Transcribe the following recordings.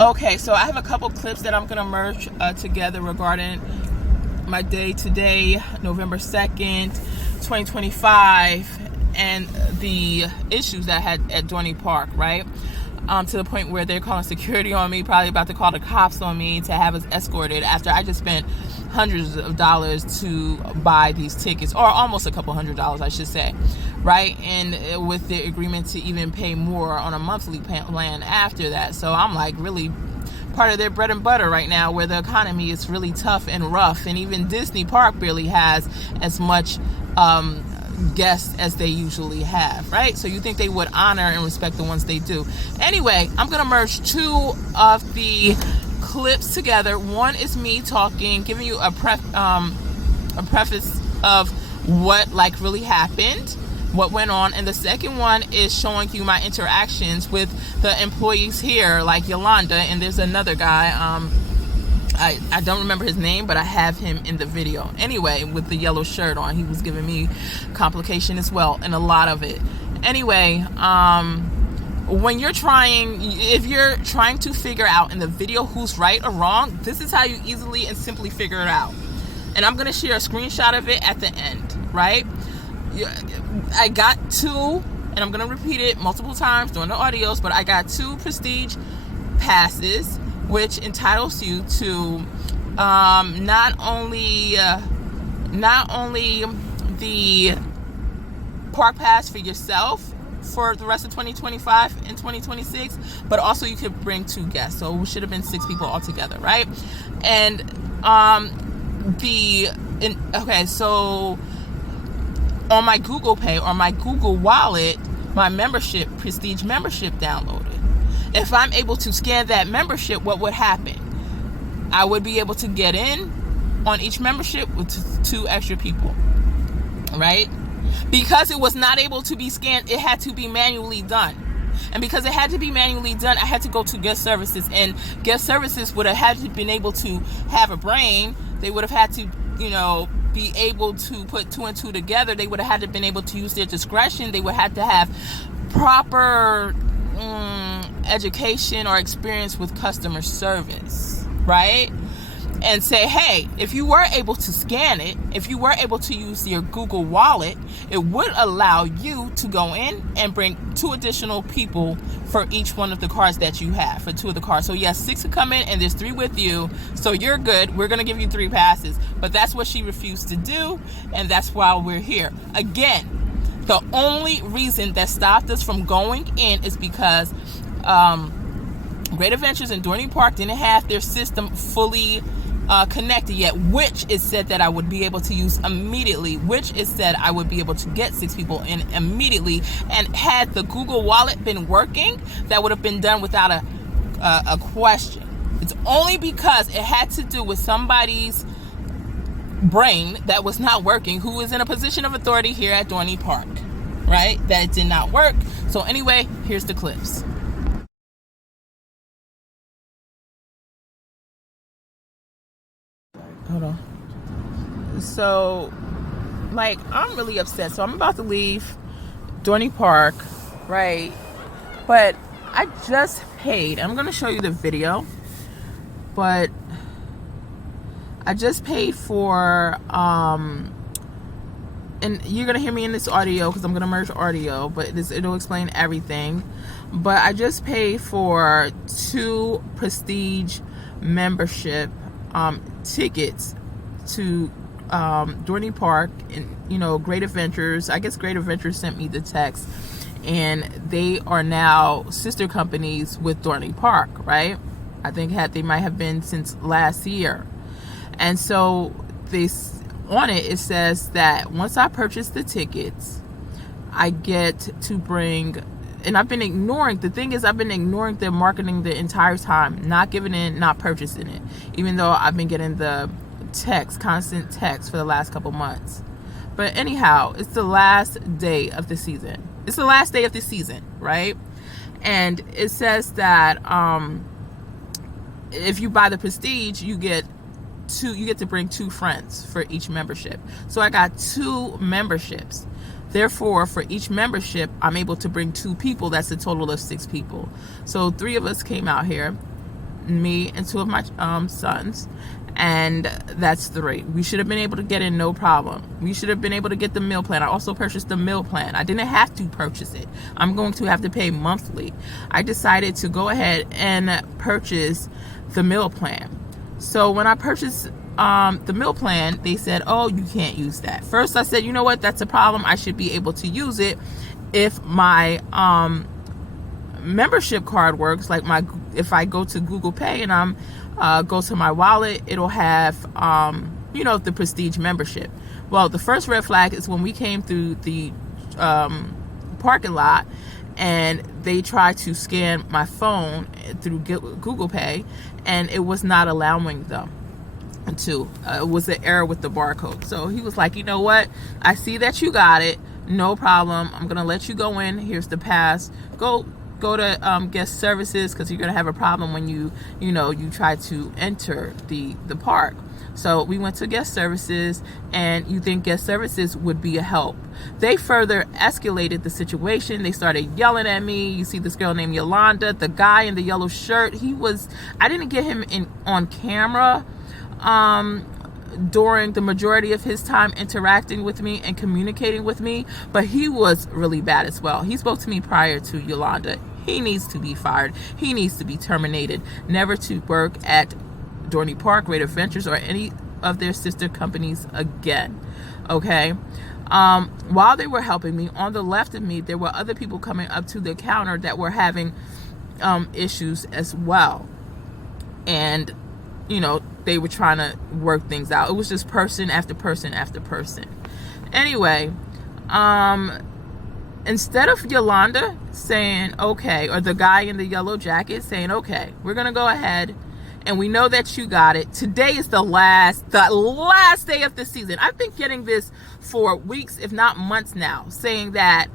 Okay, so I have a couple clips that I'm gonna merge together regarding my day today, November 2nd, 2025, and the issues that I had at Dorney Park, right? To the point where they're calling security on me, probably about to call the cops on me to have us escorted after I just spent hundreds of dollars to buy these tickets, or almost a couple $100s, I should say, right? And with the agreement to even pay more on a monthly plan after that. So I'm like really part of their bread and butter right now, where the economy is really tough and rough, and even Disney Park barely has as much guests as they usually have, right? So you think they would honor and respect the ones they do. Anyway, I'm gonna merge two of the clips together. One is me talking, giving you a preface of what like really happened, what went on, and the second one is showing you my interactions with the employees here, like Yolanda, and there's another guy, I don't remember his name, but I have him in the video. Anyway, with the yellow shirt on, he was giving me complication as well, and a lot of it. Anyway, if you're trying to figure out in the video who's right or wrong, this is how you easily and simply figure it out. And I'm gonna share a screenshot of it at the end, right? I got two, and I'm gonna repeat it multiple times during the audios, but I got 2 prestige passes, which entitles you to not only the park pass for yourself for the rest of 2025 and 2026, but also you could bring 2 guests, so it should have been 6 people altogether, right? And so on my Google Pay or my Google Wallet, my prestige membership downloaded. If I'm able to scan that membership, what would happen? I would be able to get in on each membership with 2 extra people, right? Because it was not able to be scanned, it had to be manually done. And because it had to be manually done, I had to go to guest services, and guest services would have had to been able to have a brain. They would have had to, be able to put 2 and 2 together. They would have had to been able to use their discretion. They would have to have proper education or experience with customer service, right? And say, hey, if you were able to scan it, if you were able to use your Google Wallet, it would allow you to go in and bring 2 additional people for each one of the cars that you have, for 2 of the cars. So yes, 6 could come in and there's 3 with you, so you're good. We're gonna give you 3 passes. But that's what she refused to do, and that's why we're here. Again, the only reason that stopped us from going in is because Great Adventures in Dorney Park didn't have their system fully connected yet, which is said that I would be able to use immediately, which is said I would be able to get 6 people in immediately. And had the Google Wallet been working, that would have been done without a question. It's only because it had to do with somebody's brain that was not working, who is in a position of authority here at Dorney Park, right? That it did not work. So anyway, here's the clips. Hold on. So, I'm really upset. So I'm about to leave Dorney Park, right? But I just paid. I'm going to show you the video. But I just paid for, and you're going to hear me in this audio because I'm going to merge audio, but it'll explain everything. But I just paid for 2 prestige membership tickets to Dorney Park and Great Adventures. I guess Great Adventures sent me the text, and they are now sister companies with Dorney Park, right? I think they might have been since last year. And so on it says that once I purchase the tickets, I get to bring, and I've been ignoring their marketing the entire time, not giving in, not purchasing it, even though I've been getting the constant text for the last couple months. But anyhow, it's the last day of the season. Right? And it says that if you buy the prestige, you get to bring 2 friends for each membership. So I got 2 memberships. Therefore, for each membership, I'm able to bring 2 people. That's a total of 6 people. So 3 of us came out here. me and two of my sons, and that's 3. We should have been able to get in no problem. We should have been able to get the meal plan. I also purchased the meal plan. I didn't have to purchase it. I'm going to have to pay monthly. I decided to go ahead and purchase the meal plan. So when I purchased the meal plan, they said, oh, you can't use that. First I said, you know what, that's a problem. I should be able to use it if my membership card works. Like if I go to Google Pay and I'm go to my wallet, it'll have the Prestige membership. Well, the first red flag is when we came through the parking lot and they tried to scan my phone through Google Pay, and it was not allowing them to. It was an error with the barcode. So he was like, you know what, I see that you got it, no problem, I'm gonna let you go in. Here's the pass. Go to guest services, because you're gonna have a problem when you try to enter the park. So we went to guest services, and you think guest services would be a help. They further escalated the situation. They started yelling at me. You see this girl named Yolanda, the guy in the yellow shirt. I didn't get him on camera during the majority of his time interacting with me and communicating with me, but he was really bad as well. He spoke to me prior to Yolanda. He needs to be fired. He needs to be terminated, never to work at Dorney Park, Great Adventures, or any of their sister companies again. Okay. While they were helping me, on the left of me, there were other people coming up to the counter that were having issues as well. And they were trying to work things out. It was just person after person after person. Anyway, instead of Yolanda saying okay, or the guy in the yellow jacket saying okay, we're gonna go ahead, and we know that you got it. Today is the last day of the season. I've been getting this for weeks, if not months now, saying that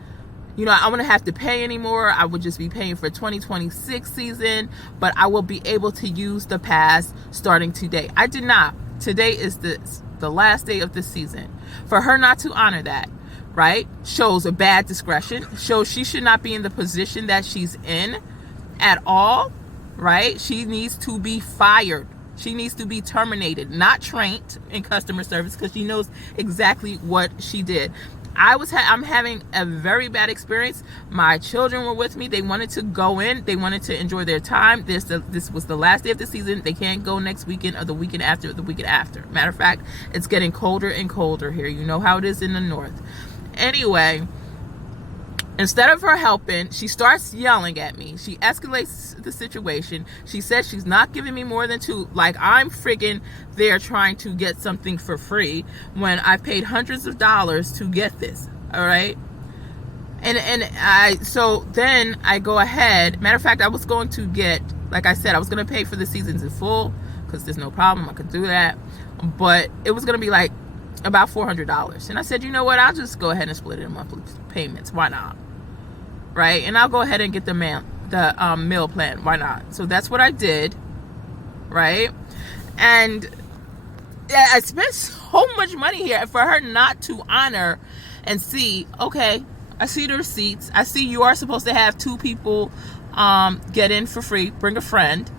I wouldn't have to pay anymore. I would just be paying for 2026 season, but I will be able to use the pass starting today. I did not. Today is the last day of the season. For her not to honor that, right, shows a bad discretion, shows she should not be in the position that she's in at all, right? She needs to be fired. She needs to be terminated, not trained in customer service, because she knows exactly what she did. I'm having a very bad experience. My children were with me. They wanted to go in. They wanted to enjoy their time. This was the last day of the season. They can't go next weekend or the weekend after or the weekend after. Matter of fact, it's getting colder and colder here. You know how it is in the north. Anyway, instead of her helping, she starts yelling at me. She escalates the situation. She says she's not giving me more than 2. Like I'm friggin' there trying to get something for free when I paid hundreds of dollars to get this. All right. So then I go ahead. Matter of fact, I was going to get, like I said, I was going to pay for the seasons in full, because there's no problem. I could do that. But it was going to be like about $400. And I said, you know what? I'll just go ahead and split it in monthly payments. Why not? Right? And I'll go ahead and get the meal plan. Why not? So that's what I did. Right? And I spent so much money here for her not to honor and see, okay, I see the receipts. I see you are supposed to have 2 people get in for free. Bring a friend.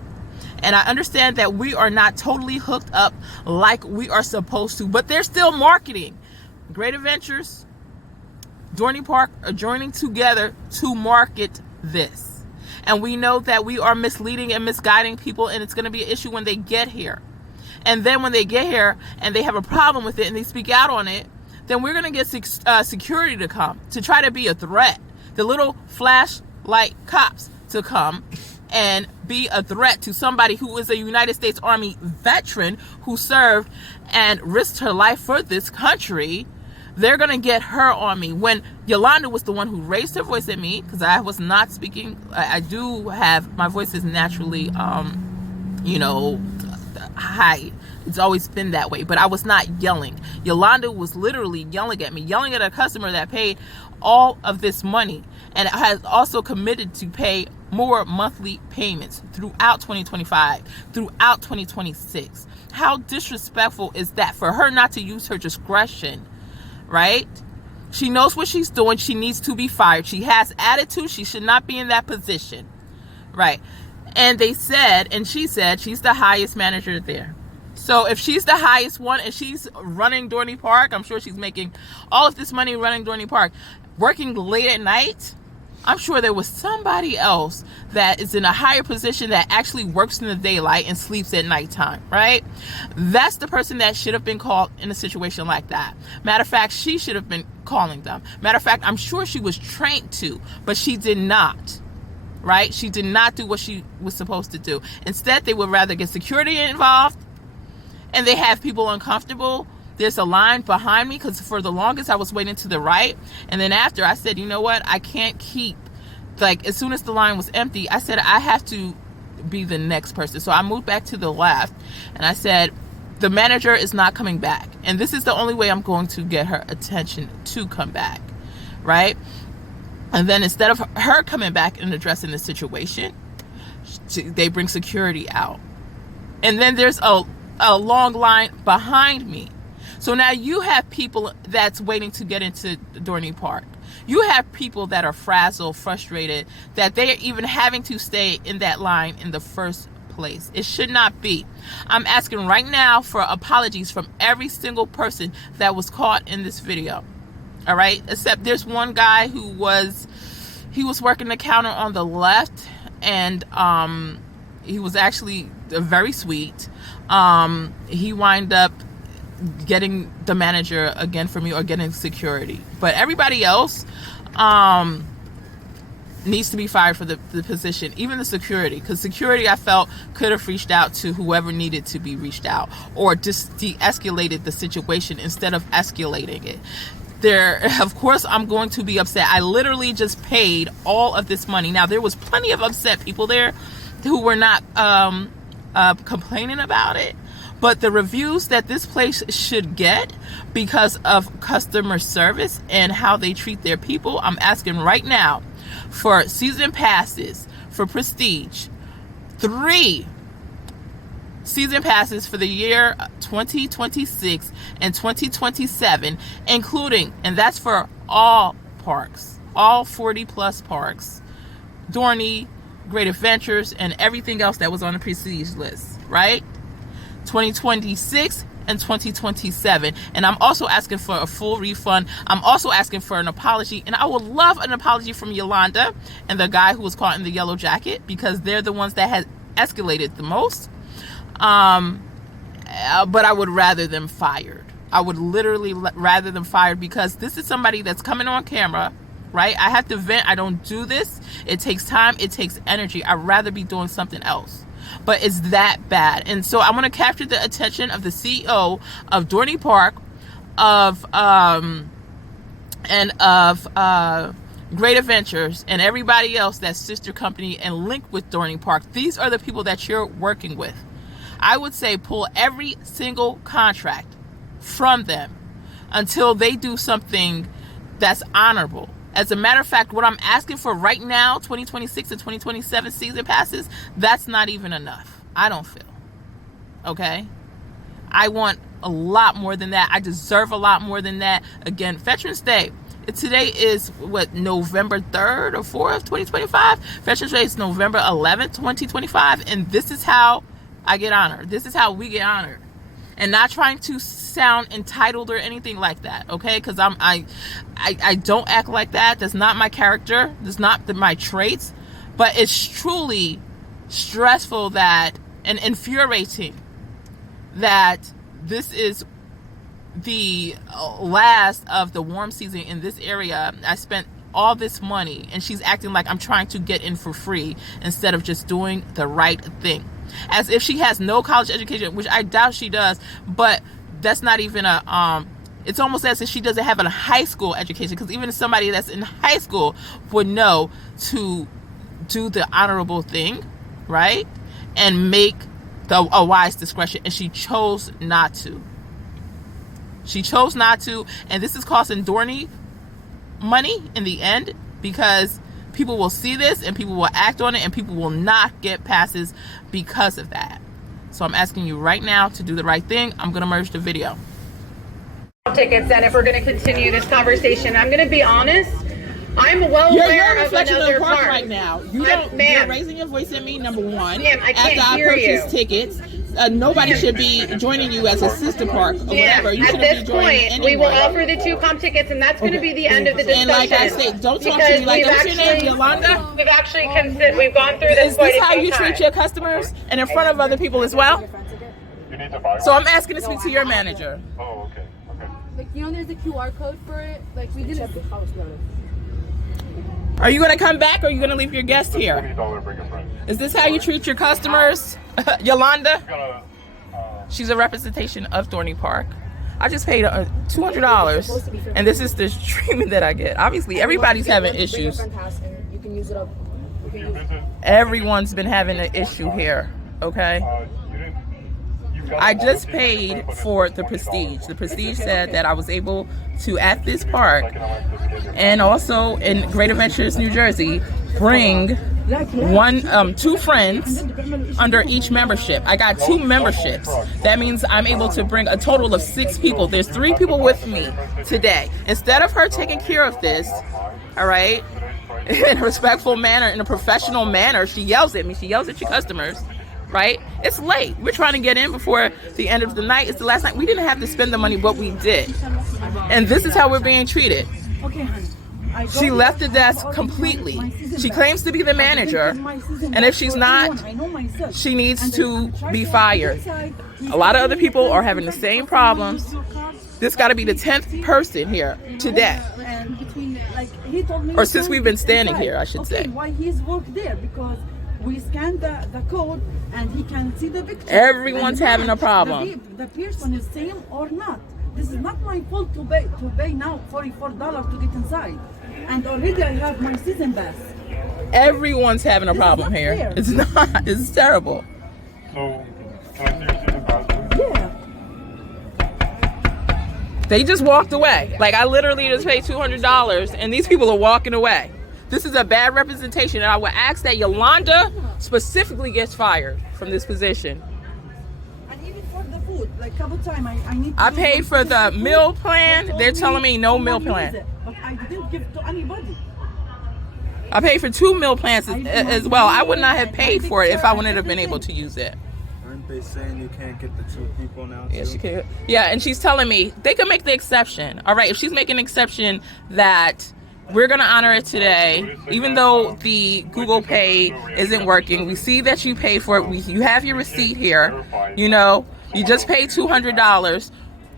And I understand that we are not totally hooked up like we are supposed to, but they're still marketing. Great Adventures, Dorney Park are joining together to market this. And we know that we are misleading and misguiding people, and it's going to be an issue when they get here. And then when they get here and they have a problem with it and they speak out on it, then we're going to get security to come to try to be a threat. The little flashlight cops to come and be a threat to somebody who is a United States Army veteran who served and risked her life for this country. They're going to get her on me. When Yolanda was the one who raised her voice at me, because I was not speaking. I do have, my voice is naturally, high. It's always been that way, but I was not yelling. Yolanda was literally yelling at me, yelling at a customer that paid all of this money and has also committed to pay more monthly payments throughout 2025, throughout 2026. How disrespectful is that for her not to use her discretion, right? She knows what she's doing. She needs to be fired. She has attitude. She should not be in that position, right? And they said, and she said, she's the highest manager there. So if she's the highest one and she's running Dorney Park, I'm sure she's making all of this money running Dorney Park, working late at night. I'm sure there was somebody else that is in a higher position that actually works in the daylight and sleeps at nighttime, right? That's the person that should have been called in a situation like that. Matter of fact, she should have been calling them. Matter of fact, I'm sure she was trained to, but she did not, right? She did not do what she was supposed to do. Instead, they would rather get security involved, and they have people uncomfortable. There's a line behind me because for the longest I was waiting to the right. And then after I said, you know what? I can't keep, like, as soon as the line was empty, I said, I have to be the next person. So I moved back to the left and I said, the manager is not coming back. And this is the only way I'm going to get her attention to come back, right? And then instead of her coming back and addressing the situation, they bring security out. And then there's a long line behind me. So now you have people that's waiting to get into Dorney Park. You have people that are frazzled, frustrated, that they are even having to stay in that line in the first place. It should not be. I'm asking right now for apologies from every single person that was caught in this video. All right? Except there's one guy who was working the counter on the left, and he was actually very sweet. He wound up getting the manager again for me, or getting security. But everybody else needs to be fired for the position, even the security, because security, I felt, could have reached out to whoever needed to be reached out, or just de-escalated the situation instead of escalating it. There, of course, I'm going to be upset. I literally just paid all of this money. Now, there was plenty of upset people there who were not complaining about it. But the reviews that this place should get because of customer service and how they treat their people, I'm asking right now for season passes for Prestige. 3 season passes for the year 2026 and 2027, including, and that's for all parks, all 40 plus parks, Dorney, Great Adventures, and everything else that was on the Prestige list, right? 2026 and 2027. And I'm also asking for a full refund. I'm also asking for an apology, and I would love an apology from Yolanda and the guy who was caught in the yellow jacket, because they're the ones that had escalated the most. But I would rather them fired. I would literally rather them fired, because this is somebody that's coming on camera, right? I have to vent. I don't do this. It takes time. It takes energy. I'd rather be doing something else. But it's that bad. And so I want to capture the attention of the CEO of Dorney Park, of Great Adventures, and everybody else that's sister company and linked with Dorney Park. These are the people that you're working with. I would say pull every single contract from them until they do something that's honorable. As a matter of fact, what I'm asking for right now, 2026 and 2027 season passes, that's not even enough. I don't feel. Okay? I want a lot more than that. I deserve a lot more than that. Again, Veterans Day. Today is, November 3rd or 4th, 2025? Veterans Day is November 11th, 2025. And this is how I get honored. This is how we get honored. And not trying to sound entitled or anything like that, okay? Because I don't act like that. That's not my character. That's not my traits. But it's truly stressful and infuriating that this is the last of the warm season in this area. I spent all this money, and she's acting like I'm trying to get in for free instead of just doing the right thing. As if she has no college education, which I doubt she does, but that's not even it's almost as if she doesn't have a high school education, because even somebody that's in high school would know to do the honorable thing, right? And make a wise discretion, and she chose not to. She chose not to, and this is costing Dorney money in the end, because people will see this and people will act on it, and people will not get passes because of that. So I'm asking you right now to do the right thing. I'm going to merge the video. Tickets, and if we're going to continue this conversation, I'm going to be honest. I'm well You're aware a of reflection of another the park park right now. You're raising your voice at me, number one. Ma'am, I can't After I hear purchased you. tickets, nobody should be joining you as a sister park or whatever. You At shouldn't be this joining point, anyone. we will offer the 2 comp tickets, and that's going to be the end of the discussion. And like I said, don't talk to me like that. What's your name, Yolanda? We've actually we've gone through this. Is this how you treat your customers and in front of other people as well? So I'm asking to speak to your manager. Oh, okay. Like, you know, there's a QR code for it. Like, we didn't. Are you going to come back or are you going to leave your guest here? $20 bring a friend. Is this how you treat your customers? Yolanda? She's a representation of Dorney Park. I just paid $200 and this is the treatment that I get. Obviously, everybody's having issues. Everyone's been having an issue here, okay? I just paid for the Prestige. The Prestige said that I was able to, at this park, and also in Great Adventures, New Jersey, bring 2 friends under each membership. I got 2 memberships. That means I'm able to bring a total of 6 people. There's 3 people with me today. Instead of her taking care of this, all right, in a respectful manner, in a professional manner, she yells at me. She yells at your customers. Right? It's late. We're trying to get in before the end of the night. It's the last night. We didn't have to spend the money, but we did. And this is how we're being treated. She left the desk completely. She claims to be the manager. And if she's not, she needs to be fired. A lot of other people are having the same problems. This got to be the 10th person here today. Or since we've been standing here, I should say. Why he's worked there? Because we scan the code and he can see the picture. Everyone's having a problem. The person is same or not. This is not my fault to pay now $44 to get inside. And already I have my season pass. Everyone's having a problem here. Fair. It's not. It's terrible. So, can I see your season pass? Yeah. They just walked away. Like, I literally just paid $200 and these people are walking away. This is a bad representation, and I would ask that Yolanda specifically gets fired from this position. And even for the food, like couple time I need to I paid for the meal plan. They're telling me no meal plan. But I didn't give to anybody. I paid for 2 meal plans as well. I would not have paid for it if I wouldn't have been able to use it. Aren't they saying you can't get the 2 people now too? Yeah, she can. Yeah, and she's telling me they can make the exception. All right, if she's making an exception that we're going to honor it today, even though the Google Pay isn't working. We see that you pay for it. You have your receipt here. You know, you just paid $200.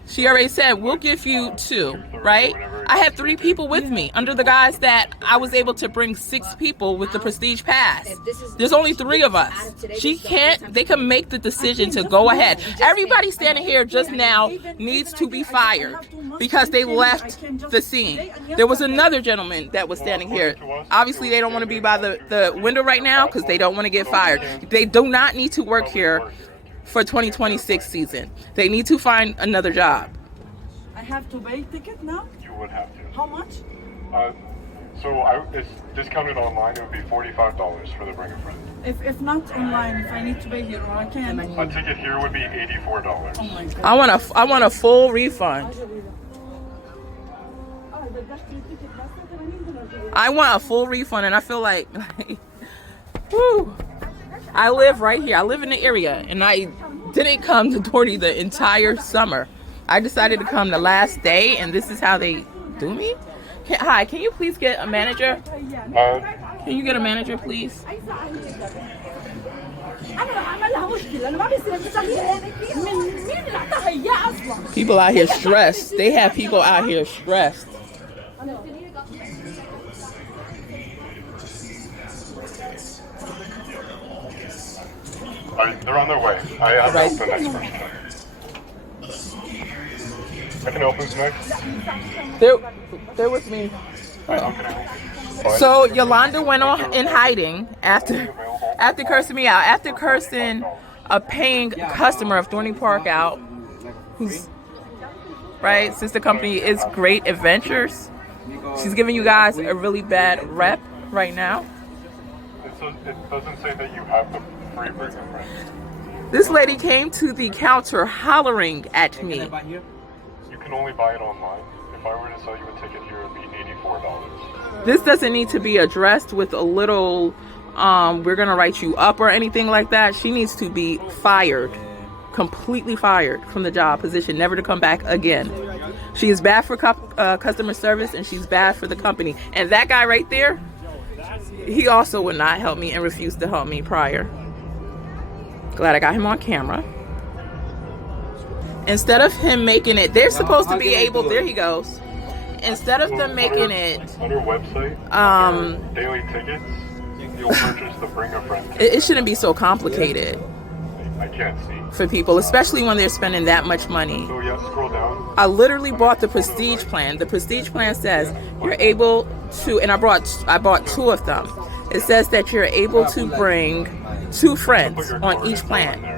She already said, we'll give you 2, right? I had 3 people with me under the guise that I was able to bring 6 people with the Prestige Pass. There's only 3 of us. They can make the decision to go ahead. Everybody standing here just now needs to be fired because they left the scene. There was another gentleman that was standing here. Obviously, they don't want to be by the window right now because they don't want to get fired. They do not need to work here for 2026 season. They need to find another job. I have to pay ticket now? You would have to. How much? It's discounted online. It would be $45 for the bring a friend. If not online, if I need to pay here or I can. A ticket here would be $84. Oh my God. I want a full refund. I want a full refund, and I feel like whew. I live right here. I live in the area, and I didn't come to Dorney the entire summer. I decided to come the last day, and this is how they do me? Hi, can you please get a manager? Can you get a manager, please? People out here stressed. They have people out here stressed. They're on their way. I have to open the next person. I can open who's next. They're with me. So Yolanda went on in hiding after cursing me out. After cursing a paying customer of Dorney Park out, who's right, since the company is Great Adventures. She's giving you guys a really bad rep right now. It doesn't say that you have the free bring a friend. This lady came to the counter hollering at me. You can only buy it online. If I were to sell you a ticket here, it would be $84. This doesn't need to be addressed with a little, we're going to write you up or anything like that. She needs to be fired, completely fired from the job position, never to come back again. She is bad for customer service, and she's bad for the company. And that guy right there, he also would not help me and refused to help me prior. Glad I got him on camera. Instead of him making it, they're supposed to be able, there he goes. Instead of them making it, on your website, under daily tickets, you'll purchase the Bring a Friend ticket. it shouldn't be so complicated I can't see. for people, especially when they're spending that much money. So yeah, scroll down. I literally bought the Prestige plan. The Prestige plan says you're able to, and I bought 2 of them. It says that you're able to bring 2 friends on each plan.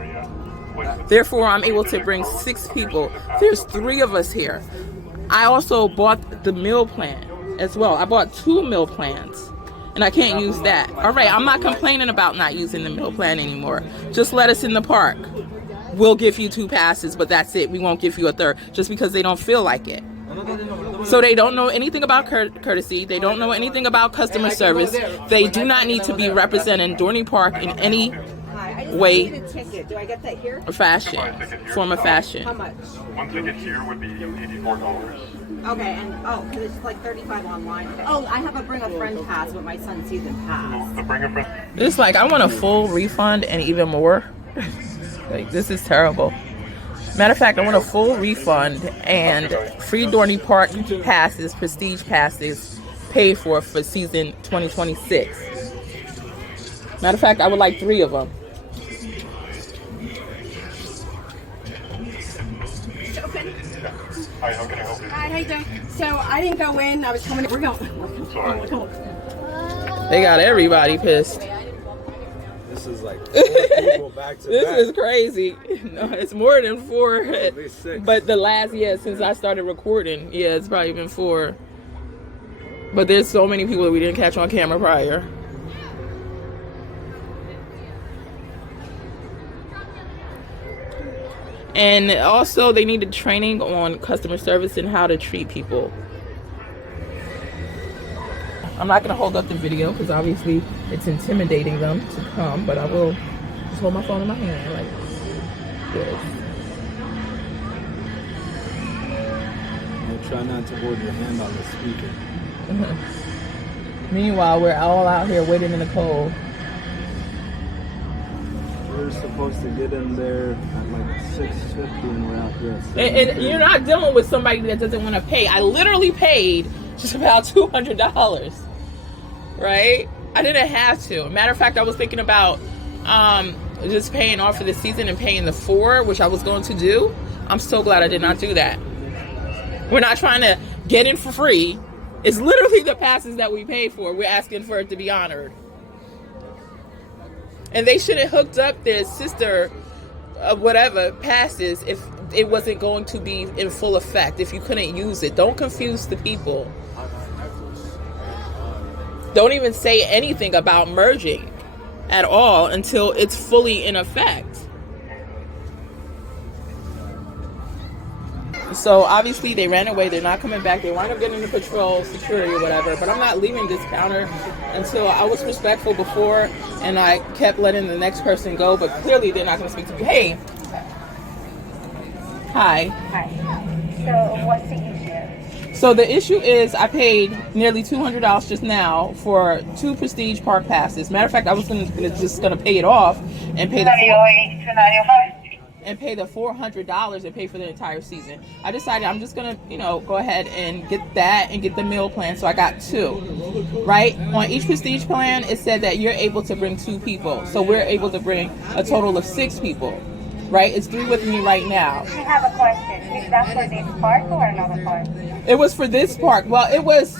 Therefore, I'm able to bring 6 people. There's 3 of us here. I also bought the meal plan as well. I bought 2 meal plans, and I can't use that. All right, I'm not complaining about not using the meal plan anymore. Just let us in the park. We'll give you 2 passes, but that's it. We won't give you a third just because they don't feel like it. So they don't know anything about courtesy. They don't know anything about customer service. They do not need to be representing Dorney Park in any way, Do I get that here? fashion, form of fashion. How much? One ticket here would be $84. Okay, and because it's like 35 online. Oh, I have a bring a friend pass with my son's season pass. The Bring a Friend. It's like I want a full refund and even more. Like, this is terrible. Matter of fact, I want a full refund and free Dorney Park passes, Prestige passes, paid for season 2026. Matter of fact, I would like 3 of them. Hi, how can I help you? Hi, how you doing? So I didn't go in. I was coming. We're going. Sorry. They got everybody pissed. This is like 4 people back to This back. is crazy. No, it's more than 4. At least 6. But the last, since I started recording, it's probably been 4. But there's so many people that we didn't catch on camera prior. And also, they needed training on customer service and how to treat people. I'm not going to hold up the video because obviously it's intimidating them to come, but I will just hold my phone in my hand like this. And try not to hold your hand on the speaker. Meanwhile, we're all out here waiting in the cold. We're supposed to get in there at like 6:50 and we're out here at 7:30. And you're not dealing with somebody that doesn't want to pay. I literally paid just about $200, right? I didn't have to. Matter of fact, I was thinking about just paying off for the season and paying the 4, which I was going to do. I'm so glad I did not do that. We're not trying to get in for free. It's literally the passes that we paid for. We're asking for it to be honored. And they should have hooked up their sister whatever passes if it wasn't going to be in full effect, if you couldn't use it. Don't confuse the people. Don't even say anything about merging at all until it's fully in effect. So obviously they ran away. They're not coming back. They wound up getting the patrol security or whatever. But I'm not leaving this counter until I was respectful before and I kept letting the next person go. But clearly they're not going to speak to me. Hey. Hi. Hi. So what's the issue? So the issue is I paid nearly $200 just now for 2 Prestige Park passes. Matter of fact, I was just going to pay it off and pay the $400 and pay for the entire season. I decided I'm just gonna, go ahead and get that and get the meal plan. So I got 2, right? On each Prestige plan, it said that you're able to bring 2 people. So we're able to bring a total of 6 people, right? It's 3 with me right now. I have a question. Is that for this park or another park? It was for this park. Well, it was,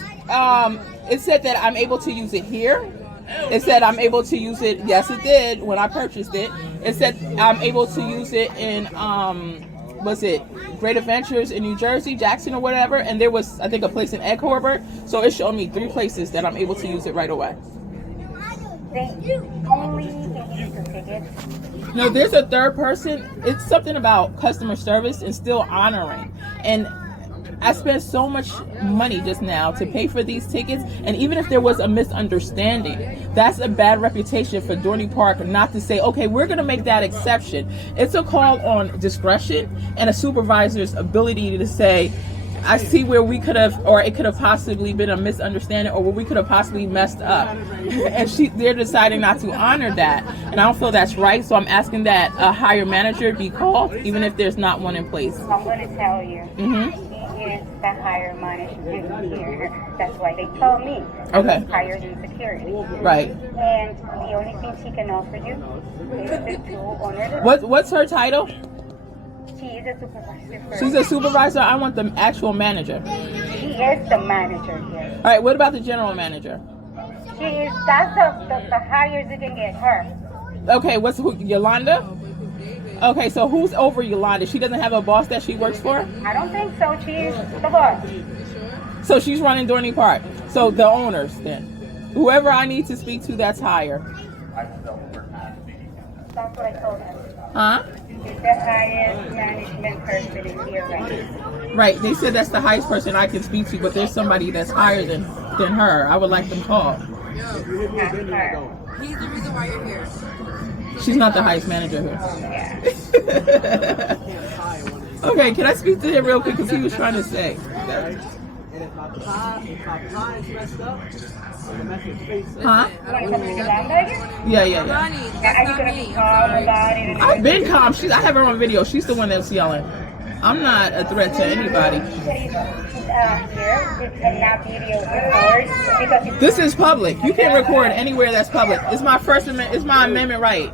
it said that I'm able to use it here. It said I'm able to use it. Yes, it did when I purchased it. It said I'm able to use it in, was it Great Adventures in New Jersey, Jackson or whatever. And there was, I think, a place in Egg Harbor. So it showed me 3 places that I'm able to use it right away. They only give you 2 tickets. No, there's a third person. It's something about customer service and still honoring. And I spent so much money just now to pay for these tickets, and even if there was a misunderstanding, that's a bad reputation for Dorney Park not to say, okay, we're going to make that exception. It's a call on discretion and a supervisor's ability to say, I see where we could have, or it could have possibly been a misunderstanding, or where we could have possibly messed up. And they're deciding not to honor that. And I don't feel that's right. So I'm asking that a higher manager be called, even if there's not one in place. I'm going to tell you. He is the higher manager here. That's why they told me. Okay. Higher than security. Right. And the only thing she can offer you is to honor the... What's her title? She is a supervisor. She's a supervisor. I want the actual manager. She is the manager here. All right. What about the general manager? She is, that's the highest you can get her. Okay. Yolanda? Okay. So who's over Yolanda? She doesn't have a boss that she works for? I don't think so. She is the boss. So she's running Dorney Park. So the owners then. Whoever I need to speak to, that's higher. That's what I told her. Huh? She's the highest management person in here right now. Right. They said that's the highest person I can speak to, but there's somebody that's higher than her. I would like them called. Ask her. He's the reason why you're here. She's not the highest manager here. Yeah. Okay, can I speak to him real quick because he was trying to say. And if my tie is messed up, the message face. Huh? You want to come to Yolanda again? Yeah. Ronnie, Are that's you not going to me. be calm about it? And I've been calm. I have her on video. She's the one that's yelling. I'm not a threat to anybody. Here, it cannot video record because it's This is public. You can't record anywhere that's public. It's my it's my amendment right.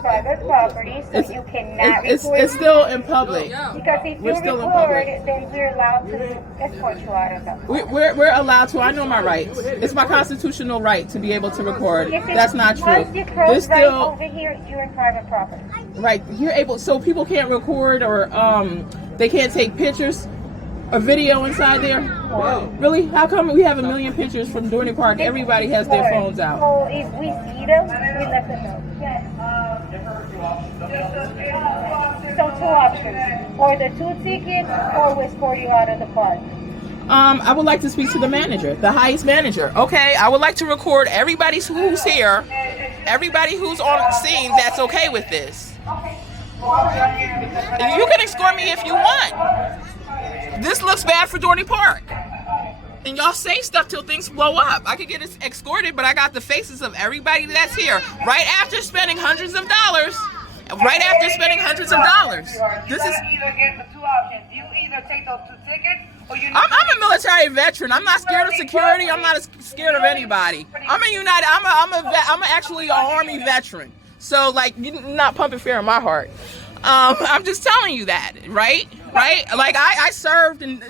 private property, so you cannot record. It's still in public. Because if We're you still in record, public. then we're allowed to escort you out of the house. We're allowed to. I know my rights. It's my constitutional right to be able to record. If it's- That's not true. Once you cross There's right still over here, you're in private property. right. You're able. So people can't record or they can't take pictures or video inside there. Really? How come we have a million pictures from Dorney Park? Everybody has their phones out. So if we see them, we let them know. So two options: or the 2 tickets, or we escort you out of the park. I would like to speak to the manager, the highest manager. Okay, I would like to record everybody who's here, everybody who's on scene that's okay with this. You can escort me if you want. This looks bad for Dorney Park. And y'all say stuff till things blow up. I could get escorted, but I got the faces of everybody that's here right after spending hundreds of dollars. Right after spending hundreds of dollars. This is. Either get the two options. You either take those 2 tickets, or you. I'm a military veteran. I'm not scared of security. I'm not scared of anybody. I'm a United. I'm actually an Army veteran. So like, you're not pumping fear in my heart. I'm just telling you that, right? Like I served and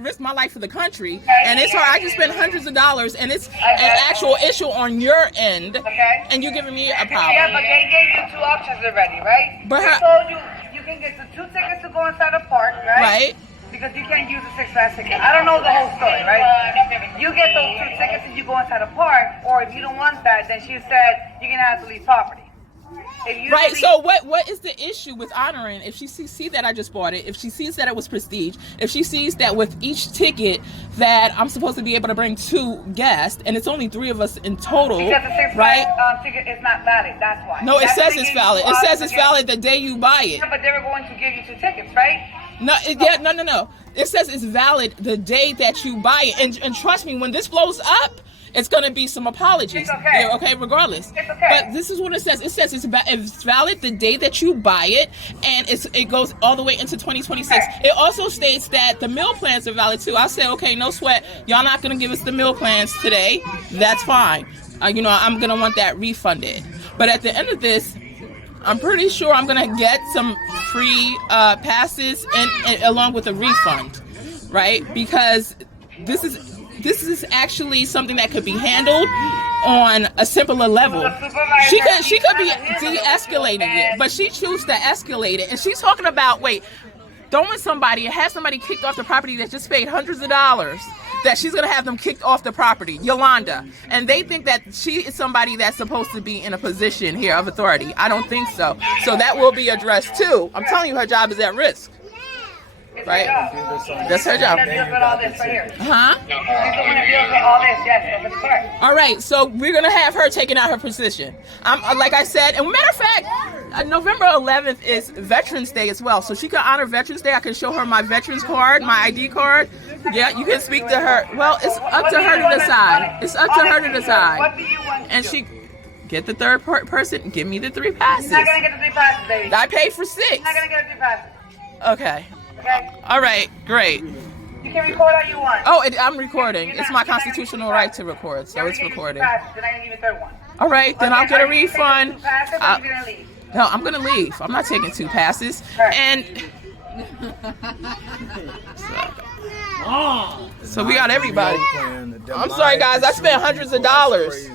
risked my life for the country, and it's hard. I just spent hundreds of dollars, and it's an actual issue on your end, and you're giving me a problem. Yeah, but they gave you 2 options already, right? But they told you can get the 2 tickets to go inside the park, right? Right. Because you can't use the 6 flash ticket. I don't know the whole story, right? You get those 2 tickets and you go inside the park, or if you don't want that, then she said you're gonna have to leave property. Right, so what is the issue with honoring? If she sees that I just bought it, if she sees that it was prestige, if she sees that with each ticket that I'm supposed to be able to bring 2 guests, and it's only 3 of us in total, because the 6 right? ticket is not valid, that's why. No, it That's says what it's they valid. gave It you says it's valid the day you buy it. Yeah, but they were going to give you 2 tickets, right? No, no. It says it's valid the day that you buy it, and trust me, when this blows up, it's going to be some apologies. It's okay. Yeah, okay, regardless. It's okay. But this is what it says. It says it's valid the day that you buy it, and it goes all the way into 2026. Okay. It also states that the meal plans are valid too. I say, okay, no sweat. Y'all not going to give us the meal plans today. That's fine. I'm going to want that refunded. But at the end of this, I'm pretty sure I'm going to get some free passes and along with a refund, right? Because this is actually something that could be handled on a simpler level. She could be de-escalating it, but she chooses to escalate it. And she's talking about, throwing somebody and have somebody kicked off the property that just paid hundreds of dollars, that she's going to have them kicked off the property, Yolanda. And they think that she is somebody that's supposed to be in a position here of authority. I don't think so. So that will be addressed too. I'm telling you, her job is at risk. right? That's her job. That deals with all this right here. Huh? She's the one that deals with all this. Yes, that's correct. All right, so we're gonna have her taking out her position. Like I said, and matter of fact, November 11th is Veterans Day as well, so she can honor Veterans Day. I can show her my veterans card, my ID card. Yeah, you can speak to her. Well, it's up to her to decide. It's up to her to decide. What do you want to And do? she get the third person. Give me the 3 passes. You're not gonna get the 3 passes, baby. I paid for 6. You're not gonna get the 3 passes. Okay. Okay? All right. Great. You can record all you want. Oh, I'm recording. It's my constitutional right to record, so it's recording. Then I'm gonna give you the third one. All right, then I'll get a refund. 2 passes, or you're gonna leave. No, I'm gonna leave. I'm not taking 2 passes. And so we got everybody. I'm sorry, guys. I spent hundreds of dollars.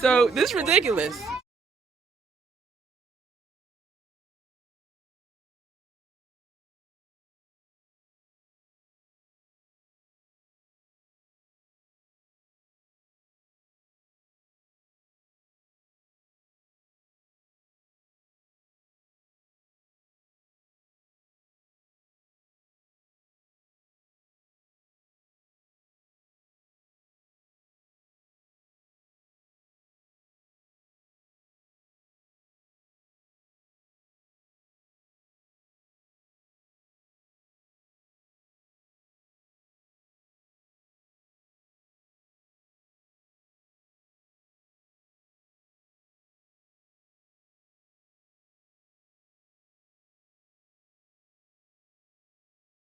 So this is ridiculous.